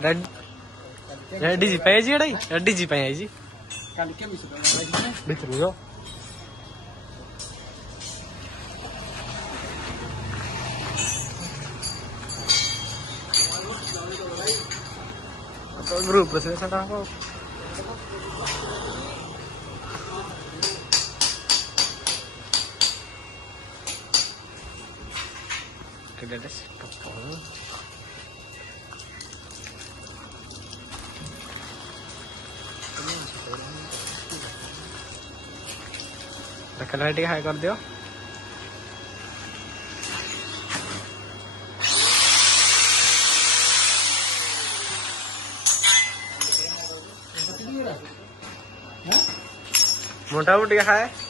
ready जी पे जी ready जी पे जी भीतर जाओ ग्रुप से सटा को kedede kapal रखना टी हाई कर दियो मोटा मोटी खाए